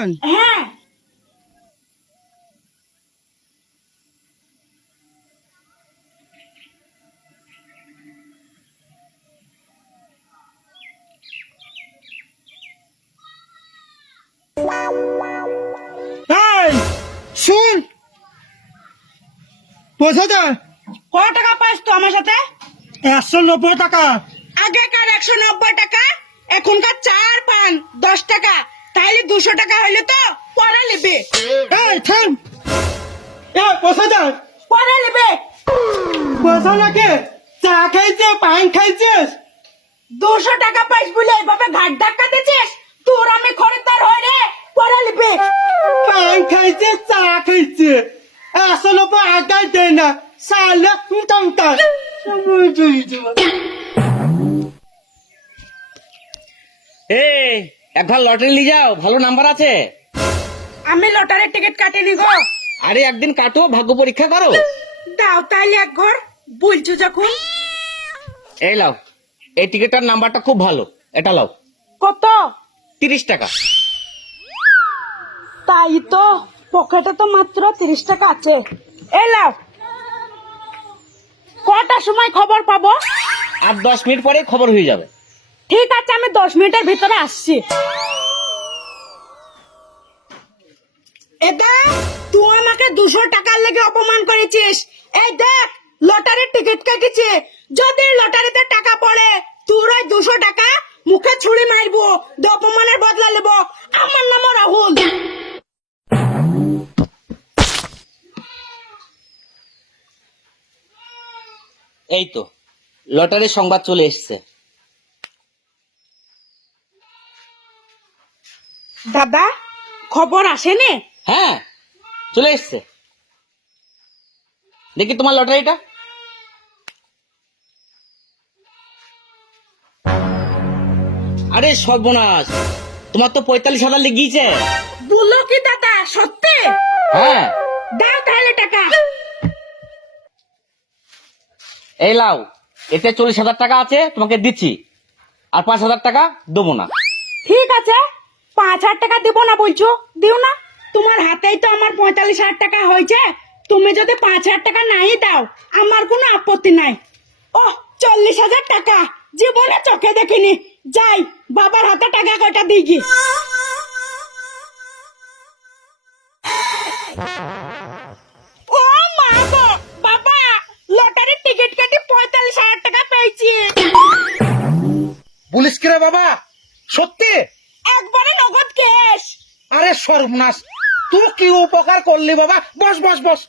পেয়েছেন? হ্যাঁ। এই শুন, 5000 কত টাকা পাইছ তো আমার সাথে? 190 টাকা। আগেকার 190 টাকা, এখনকার 4-5-10 টাকা, তাইলে 200 টাকা হইলে তো পরে নেবে। এই থাম, 5000 পরে নেবে। পয়সা নাকি চা খাইছে পান খাইছিস? 200 টাকা পাইছ বলে এইভাবে ঘাট ধাক্কা দিছিস? তোর আমি খরিদ্দার হই রে, পরে নেবে। পান খাইছে চা খাইছে, 190 আগাই দেয় না সালে টমটা। এই একবার লটারি নিয়ে যাও, ভালো নাম্বার আছে। আমি লটারির টিকিট কাটিনি গো। আরে একদিন কাটো, ভাগ্য পরীক্ষা করো। দাও তাইলে এক ঘর, বলছো যখন। এই লাও, এই টিকিটটার নাম্বারটা খুব ভালো, এটা লাও। কত? 30 টাকা। তাই তো, পকেটে তো মাত্র 30 টাকা আছে। এই লাও। কটার সময় খবর পাবো? আর 10 মিনিট পরে খবর হয়ে যাবে। ঠিক আছে, আমি 10 মিনিটের ভিতরে আসছি। এদা, তুই আমাকে 200 টাকার লেগে অপমান করেছিস। এই দেখ, লটারির টিকিট কেটেছে, যদি লটারিতে টাকা পড়ে তোর ওই 200 টাকা মুখে ছুরি মারবো, অপমানের বদলা নেব। আমার নাম রাহুল। এই তো লটারির সংবাদ চলে এসেছে। দাদা, খবর আসেনি? হ্যাঁ চলে এসেছে, দেখি তোমার লটারিটা। আরে সর্বনাশ, তোমার তো 45,000 লেগেছে। বলো কি দাদা, সত্যি? হ্যাঁ, দাও তাহলে টাকা। এই লাও, এতে 40,000 টাকা আছে, তোমাকে দিচ্ছি। আর 5,000 টাকা দেবো না। ঠিক আছে, 5,000 টাকা দিব না বলছো, দিও না। তোমার হাতেই তো আমার 45,000 টাকা হয়েছে, তুমি যদি 5,000 টাকা নাই দাও আমার কোনো আপত্তি নাই। ও 40,000 টাকা জীবনে চোখে দেখিনি। যাই, বাবার হাতে টাকা কয়টা দিই গি। ও মা গো, বাবা, লটারির টিকিট কেটে 45,000 টাকা পেয়েছি। বলিস কি রে বাবা, সত্যি? একবারে নগদ ক্যাশ। আরে সর্বনাশ, তুই কি উপকার করলি বাবা। বস বস বস।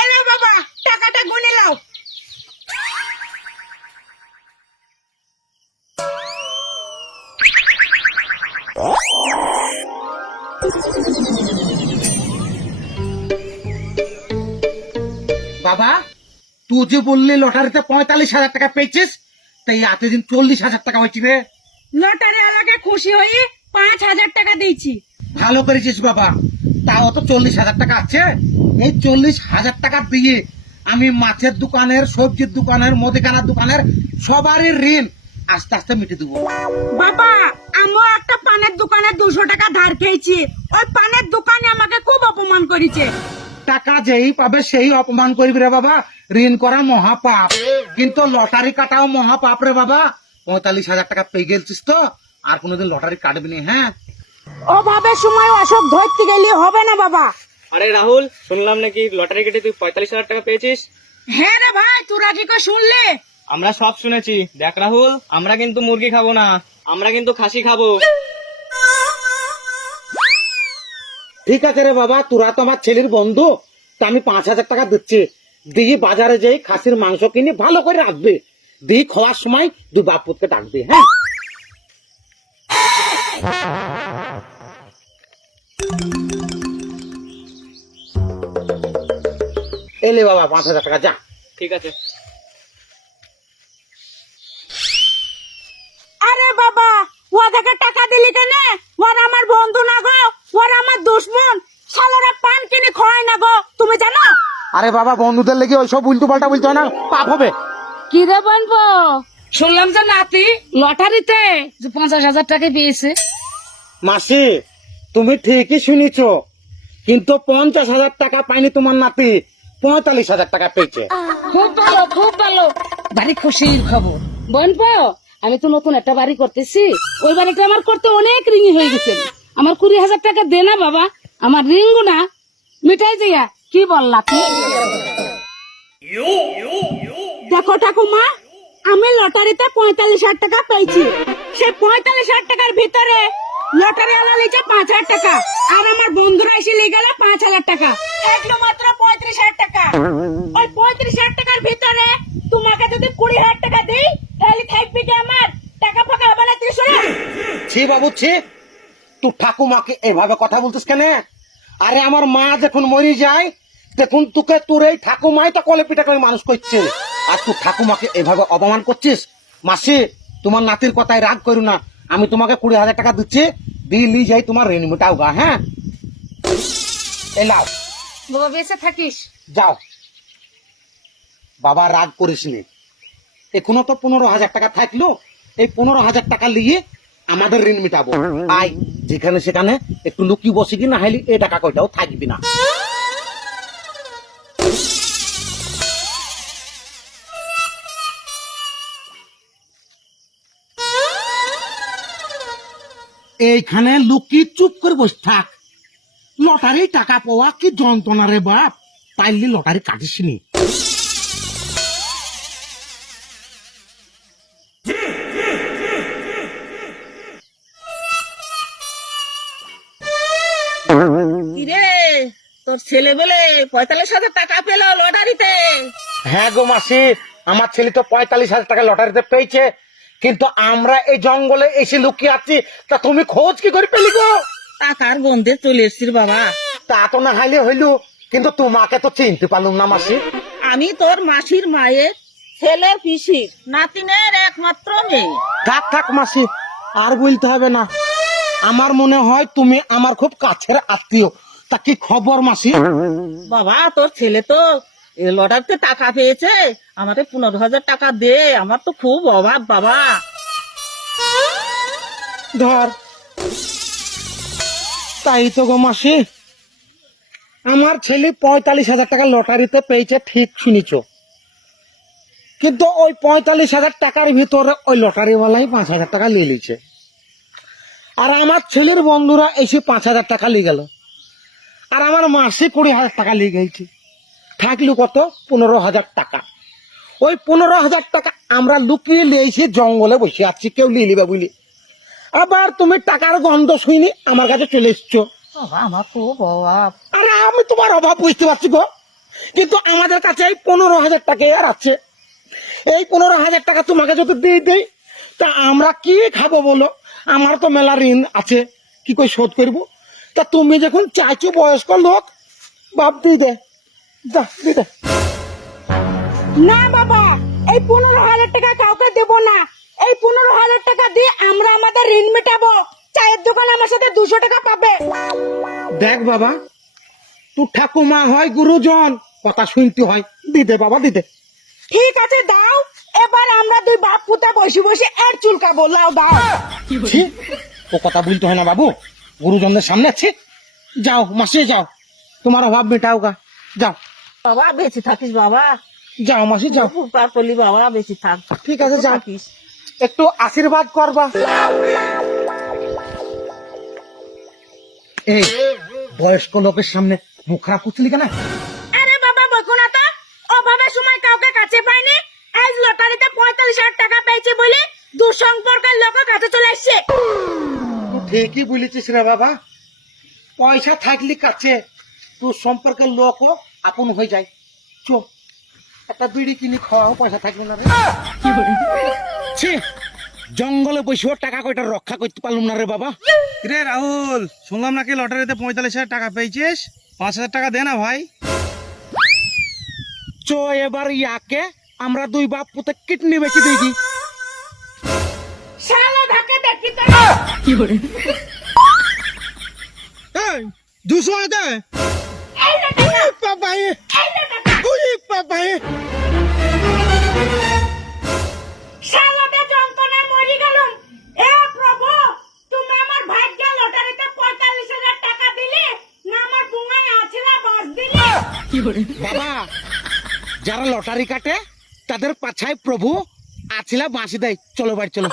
এলে বাবা, টাকাটা গুনে নাও। বাবা, তুই যে বললি লটারিতে 45,000 টাকা পেয়েছিস, তাই এতদিন 40,000 টাকা হয়েছি রে। লটারি আলাকে খুশি হয়ে 5,000 টাকা দিয়েছি। ভালো করেছিস বাবা, তাও তো 40,000 টাকা আছে। এই 40,000 টাকা দিয়ে আমি মাছের দোকানের, সবজির দোকানের, মুদিখানার দোকানের সবারই ঋণ আস্তে আস্তে মিটে দেবো। বাবা, আমিও একটা পানের দোকানে 200 টাকা ধার খেয়েছি। ওই পানের দোকানে আমাকে খুব অপমান করেছে। টাকা যেই পাবে সেই অপমান করবি রে বাবা, ঋণ করা মহাপাপ। কিন্তু লটারি কাটাও মহাপাপ রে বাবা। 45,000 টাকা পেয়ে গেছিস তো, আর কোনোদিন লটারি কাটবি না। হ্যাঁ, অভাবের সময় অসুখ ধরতে গেলে হবে না বাবা। আরে রাহুল, শুনলাম নাকি লটারি কেটে তুই 45,000 টাকা পেয়েছিস। হ্যাঁ রে ভাই, তোরা কি করে শুনলে? আমরা সব শুনেছি। দেখ রাহুল, আমরা কিন্তু মুরগি খাবো না, আমরা কিন্তু খাসি খাবো। ঠিক আছে রে বাবা, তোরা তো আমার ছেলের বন্ধু, তা আমি 5,000 টাকা দিচ্ছি। দিয়ে বাজারে যাই খাসির মাংস কিনে ভালো করে রাখবে, দিয়ে খাওয়ার সময় দুই বাপুতকে ডাকবে। হ্যাঁ, এলে বাবা 5,000 টাকা, যা। ঠিক আছে। আরে বাবা, ওদেরকে টাকা দিলি কেন? ওরা আমার বন্ধু না গো, ওরা আমার দুশ্মন। শালারা পান কিনে খায় না গো, তুমি জানো? আরে বাবা, বন্ধুদের লেগে ওইসব উল্টো পাল্টা বলতে হয় না, পাপ হবে। কি রে বলবো? শুনলাম যে নাতি লটারিতে 50,000 টাকা পেয়েছে। মাসি তুমি ঠিকই শুনেছ, কিন্তু 50,000 টাকা পাইনি তোমার নাতি, 45,000 টাকা পেয়েছে। খুব ভালো, খুব ভালো, বাড়ি খুশির খবর। বোন পাও, আমি তো নতুন একটা বাড়ি করতেছি, ওই বাড়িটা আমার করতে অনেক রিং হয়ে গেছে। আমার 20,000 টাকা দে না বাবা, আমার রিং না মিটাই দিয়া। কি বললা তুমি? দেখো ঠাকুমা, আমি লটারিতে 45,000 টাকা পেয়েছি। সেই 45,000 টাকার ভিতরে লটারি আলা লিখে 5,000 টাকা, আর আমার বন্ধুরা এসে লিখে গেল 5,000 টাকা, থাকলো মাত্র 35,000 টাকা। ওই 35,000 টাকার ভিতরে তোমাকে যদি 20,000 টাকা দিই, তাহলে থাকবে কি আমার টাকা ফাঁকা হবে না? ত্রিশূল ছি বাবু ছি, তুই ঠাকুমাকে এভাবে কথা বলতিস কেন? আরে আমার মা যখন মরে যায়, দেখুন তোকে তোর এই ঠাকুমাই তো কলে পিঠা করে মানুষ করছে, আর তুই ঠাকুমাকে এভাবে অপমান করছিস। মাসি, তোমার নাতির কথায় রাগ করু না, আমি তোমাকে 20,000 টাকা দিচ্ছি, দিলি যাই তোমার ঋণ মেটাও গা। হ্যাঁ, এই লাও, বাবা বেঁচে থাকিস। যাও। বাবা রাগ করিস নি, এখনো তো 15,000 টাকা থাকলো, এই 15,000 টাকা নিয়ে আমাদের ঋণ মিটাবো। আই যেখানে সেখানে একটু লুকিয়ে বসে কি, না হলে এই টাকা কয়টাও থাকবি না। এইখানে লুকিয়ে চুপ করে বসে থাক। লটারি টাকা পাওয়া কি যন্ত্রণা রে বাপ, পাইলি লটারি কাটিস নি। কিরে, তোর ছেলে বলে 45,000 টাকা পেল লটারিতে? হ্যাঁ গো মাসি, আমার ছেলে তো 45,000 টাকা লটারিতে পেয়েছে, কিন্তু আমরা এই জঙ্গলে এসে লুকিয়ে আছি, তা তুমি খোঁজ কি করে পেলি গো? টাকার গন্ধে চলে এসছিস বাবা। তা তো না হাইলে হইলো, কিন্তু তোমাকে তো চিনতে পারলাম না মাসি। আমি তোর মাসির মায়ের ছেলের পিসির নাতিনের একমাত্র মেয়ে। থাক থাক মাসি, আর বলতে হবে না। আমার মনে হয় তুমি আমার খুব কাছের আত্মীয়, তা কি খবর মাসি? বাবা, তোর ছেলে তো লটারিতে টাকা পেয়েছে, আমাদের 15,000 টাকা দে, আমার তো খুব অভাব বাবা। ধর, তাই তো গো মাসি, আমার ছেলে 45,000 টাকা লটারিতে পেয়েছে, ঠিক শুনিছ, কিন্তু ওই 45,000 টাকার ভিতরে ওই লটারিওয়ালাই 5,000 টাকা নিয়ে নিচ্ছে, আর আমার ছেলের বন্ধুরা এসে 5,000 টাকা নিয়ে গেল, আর আমার মাসে 20,000 টাকা নিয়ে গেছে, থাকলো কত? 15,000 টাকা। ওই 15,000 টাকা আমরা লুকিয়ে নিয়েছি, জঙ্গলে বসে আছি, কেউ নিয়ে নিবে বুঝলি। আবার তুমি টাকার গন্ধ শুনি আমার কাছে চলে এসছো। বাবা, আমার খুব অভাব। আরে আমি তোমার অভাব বুঝতে পারছি গো, কিন্তু আমাদের কাছে এই 15,000 টাকা আর আছে। এই 15,000 টাকা তোমাকে যদি দিয়ে দেই, তা আমরা কি খাবো বলো? আমার তো মেলা ঋণ আছে, কি করে শোধ করবো? তা তুমি যখন চাইছো বয়স্ক লোক, বাপ দিয়ে দে, যা দিয়ে দে। না বাবা, এই 15,000 টাকা কাউকে দেব না। এই 15,000 টাকা দিয়ে আমরা আমাদের ঋণ মেটাবো। চায়ের দোকান আমার সাথে 200 টাকা পাবে। দেখ বাবা, তুই ঠাকুমা হয় গুরুজন, কথা শুনতে হয়, দিদে বাবা দিদে। ঠিক আছে, দাও। এবার আমরা দুই বাপ পুতা বসে বসে এর চুলকাবো। লাও, দাও। ছি, ও কথা বলতে হয় না বাবু, গুরুজনদের সামনে আছে। যাও মাসি যাও, তোমার অভাব মেটাও গা, যাও। বাবা বেঁচে থাকিস বাবা, যাও মাসি যাও। উপকার করলি বাবা, বেঁচে থাক। ঠিক আছে যাও, থাকিস। একটু আশীর্বাদ করবা। এই বয়স্ক লোকের সামনে মুখ খারাপ করছিলি কেন? আরে বাবা, বকো না তো। অভাবের সময় কাউকে কাছে পাইনি, আজ লটারিতে 45,000 টাকা পেয়েছে বলে দুঃসম্পর্কের লোক কাছে চলে আসছে। তুই ঠিকই বলেছিস রে বাবা, পয়সা থাকলে কাছে তোর সম্পর্কের লোকও আপন হয়ে যায়। চো, একটা বিড়ি কিনে খাওয়াও, পয়সা থাকবে না রে। ছি, জঙ্গলে বসেও টাকা কয়টা রক্ষা করতে পারলাম না রে বাবা। রে রাহুল, শুনলাম নাকি লটারিতে 45,000 টাকা পেয়েছিস, 5,000 টাকা দে না ভাই। চো এবার ইয়াকে আমরা দুই বাপ পুতে কিডনি বেঁচে দিই। শালা ধাকে দেখি তো। এই 200 দে। এই নে টাকা, বাবাই, এই নে টাকা। বাবাই, শালাটা যন্ত্রণায় মরি গেলাম। এ প্রভু, তুমি আমার ভাগ্যে লটারি বাবা যারা লটারি কাটে তাদের পাছায় প্রভু আছিলা বাঁশি দেয়। চলো বাড়ি চলো।